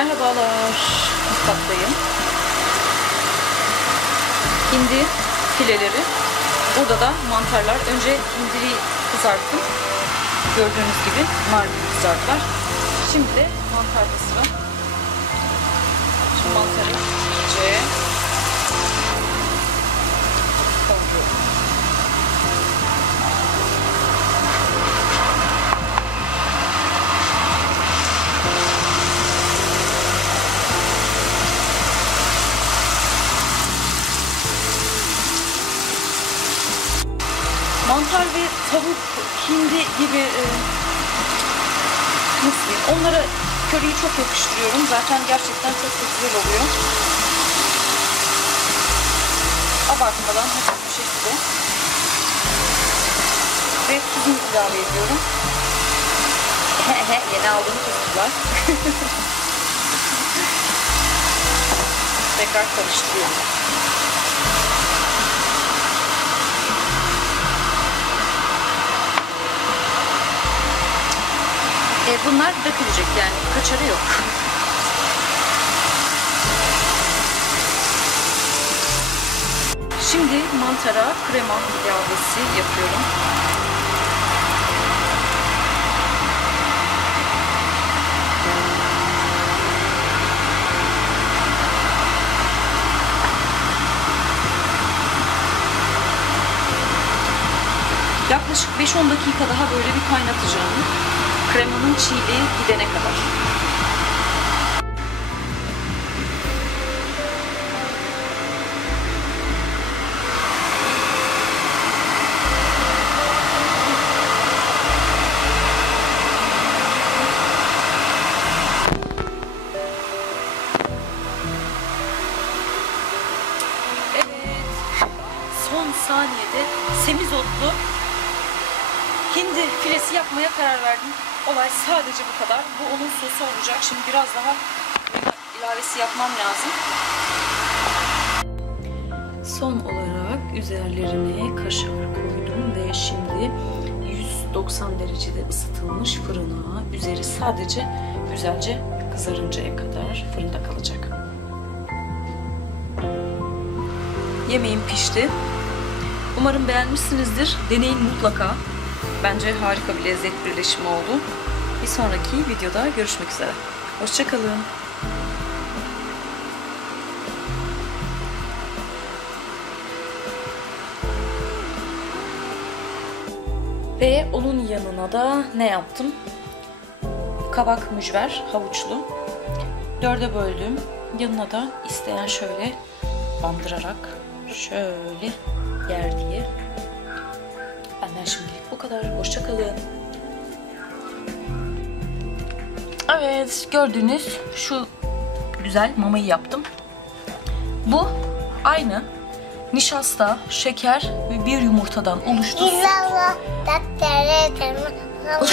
Merhabalar. Mutfaktayım. Hindi fileleri. Burada da mantarlar. Önce hindiri kızarttım. Gördüğünüz gibi bunlar kızartlar. Şimdi de mantarda sıra. Şimdi mantarı iyice mantar ve tavuk, hindi gibi e, nasıl diyeyim, onlara köriyi çok yakıştırıyorum. Zaten gerçekten çok da güzel oluyor. Abartmadan hafif bir şekilde. Ve tuzunu ilave ediyorum. Yeni aldığım tuzlar. Tekrar karıştırıyorum. E, bunlar dökülecek yani kaçarı yok. Şimdi mantara krema ilavesi yapıyorum. Yaklaşık 5-10 dakika daha böyle bir kaynatacağım kremanın çiğliği gidene kadar. Son saniyede semizotlu hindi filesi yapmaya karar verdim. Olay sadece bu kadar. Bu onun sosu olacak. Şimdi biraz daha ilavesi yapmam lazım. Son olarak üzerlerine kaşar koydum ve şimdi 190 derecede ısıtılmış fırına üzeri sadece güzelce kızarıncaya kadar fırında kalacak. Yemeğim pişti. Umarım beğenmişsinizdir. Deneyin mutlaka. Bence harika bir lezzet birleşimi oldu. Bir sonraki videoda görüşmek üzere. Hoşçakalın. Ve onun yanına da ne yaptım? Kabak mücver, havuçlu. Dörde böldüm. Yanına da isteyen şöyle bandırarak şöyle yer diye. Benden şimdilik bu kadar. Hoşçakalın. Evet gördüğünüz şu güzel mamayı yaptım. Bu aynı nişasta, şeker ve bir yumurtadan oluştu. İzlama tatları tırmı Hama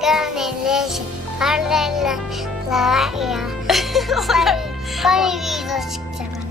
gönüllü Harlarla La ya Sarı video çıkacak